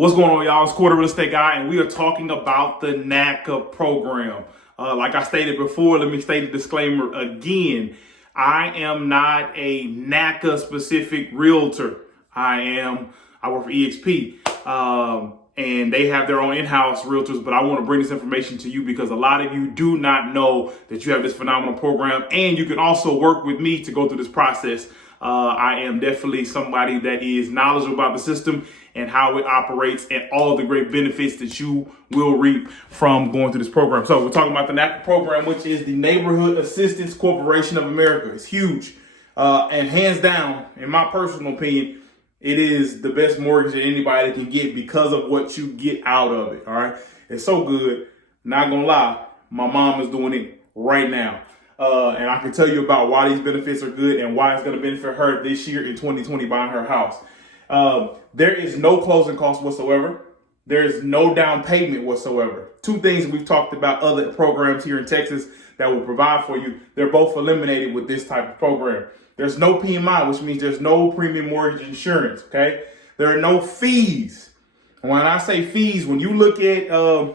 What's going on, y'all? It's Cory, real estate guy, and we are talking about the NACA program. Like I stated before, let me state a disclaimer again. I am not a NACA specific realtor. I work for EXP, and they have their own in-house realtors, but I want to bring this information to you because a lot of you do not know that you have this phenomenal program, and you can also work with me to go through this process. I am definitely somebody that is knowledgeable about the system and how it operates and all the great benefits that you will reap from going through this program. So we're talking about the NACA program, which is the Neighborhood Assistance Corporation of America. It's huge. And hands down, in my personal opinion, it is the best mortgage that anybody can get because of what you get out of it. All right. It's so good. Not gonna lie, my mom is doing it right now. And I can tell you about why these benefits are good and why it's going to benefit her this year in 2020 buying her house. There is no closing costs whatsoever. There's no down payment whatsoever. Two things we've talked about other programs here in Texas that will provide for you. They're both eliminated with this type of program. There's no PMI, which means there's no premium mortgage insurance. Okay. There are no fees. When I say fees, when you look at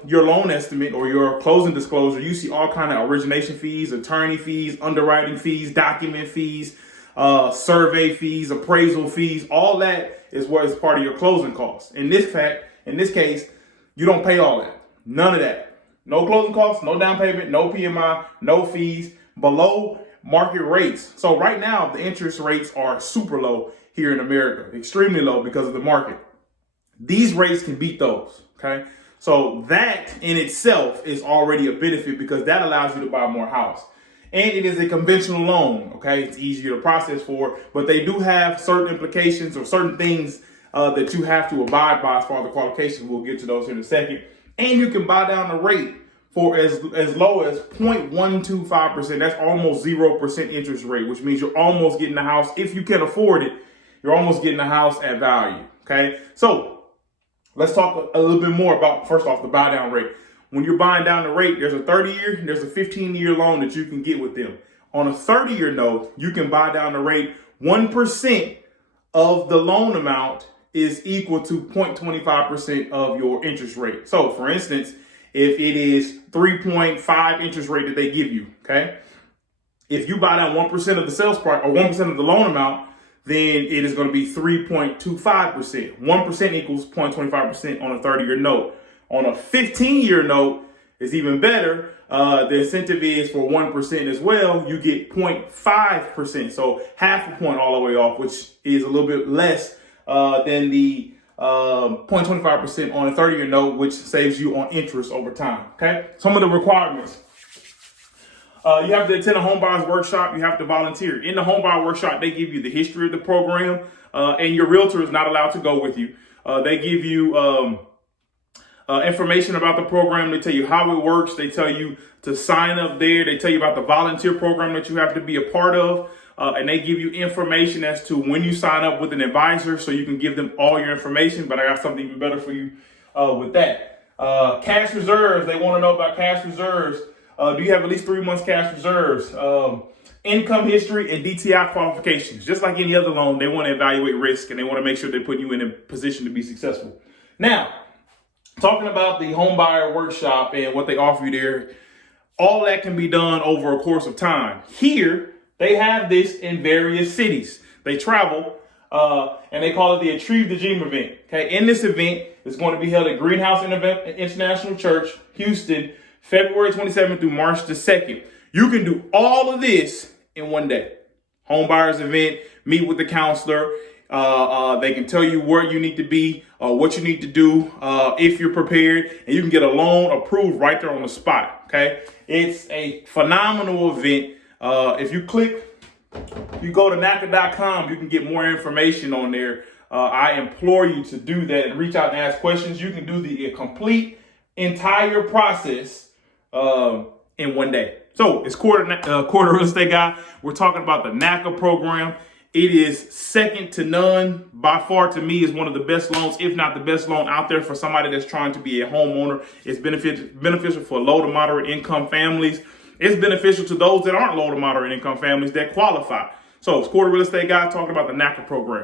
your loan estimate or your closing disclosure, you see all kind of origination fees, attorney fees, underwriting fees, document fees, survey fees, appraisal fees. All that is what is part of your closing costs. In this case, you don't pay all that. None of that. No closing costs, no down payment, no PMI, no fees, below market rates. So right now, the interest rates are super low here in America, extremely low because of the market. These rates can beat those, okay? So that in itself is already a benefit because that allows you to buy more house. And it is a conventional loan, okay? It's easier to process for, but they do have certain implications or certain things that you have to abide by as far as the qualifications. We'll get to those in a second. And you can buy down the rate for as low as 0.125%. That's almost 0% interest rate, which means you're almost getting the house. If you can afford it, you're almost getting the house at value, okay? So let's talk a little bit more about, first off, the buy down rate. When you're buying down the rate, there's a 30-year and there's a 15-year loan that you can get with them. On a 30-year note, you can buy down the rate. 1% of the loan amount is equal to 0.25% of your interest rate. So, for instance, if it is 3.5 interest rate that they give you, okay? If you buy down 1% of the sales price or 1% of the loan amount, then it is going to be 3.25%. 1% equals 0.25% on a 30-year note. On a 15-year note, it's even better. The incentive is for 1% as well. You get 0.5%. So half a point all the way off, which is a little bit less than the 0.25% on a 30-year note, which saves you on interest over time. Okay. Some of the requirements. You have to attend a home buyers workshop. You have to volunteer. In the home buyer workshop, they give you the history of the program, and your realtor is not allowed to go with you. They give you information about the program. They tell you how it works. They tell you to sign up there. They tell you about the volunteer program that you have to be a part of. And they give you information as to when you sign up with an advisor so you can give them all your information. But I got something even better for you with that. Cash reserves. They want to know about cash reserves. Do you have at least 3 months cash reserves? Income history and DTI qualifications. Just like any other loan, they want to evaluate risk and they want to make sure they put you in a position to be successful. Now, talking about the home buyer workshop and what they offer you there, all that can be done over a course of time. Here, they have this in various cities. They travel and they call it the Achieve the Dream event. Okay, in this event, it's going to be held at Greenhouse International Church, Houston, February 27th through March the 2nd. You can do all of this in one day. Home buyers event, meet with the counselor. They can tell you where you need to be, what you need to do if you're prepared, and you can get a loan approved right there on the spot. Okay, it's a phenomenal event. If you go to NACA.com, you can get more information on there. I implore you to do that and reach out and ask questions. You can do the complete entire process in one day. So it's Cory real estate guy. We're talking about the NACA program. It is second to none. By far, to me, is one of the best loans, if not the best loan out there for somebody that's trying to be a homeowner. It's beneficial for low to moderate income families. It's beneficial to those that aren't low to moderate income families that qualify. So it's Cory real estate guy talking about the NACA program.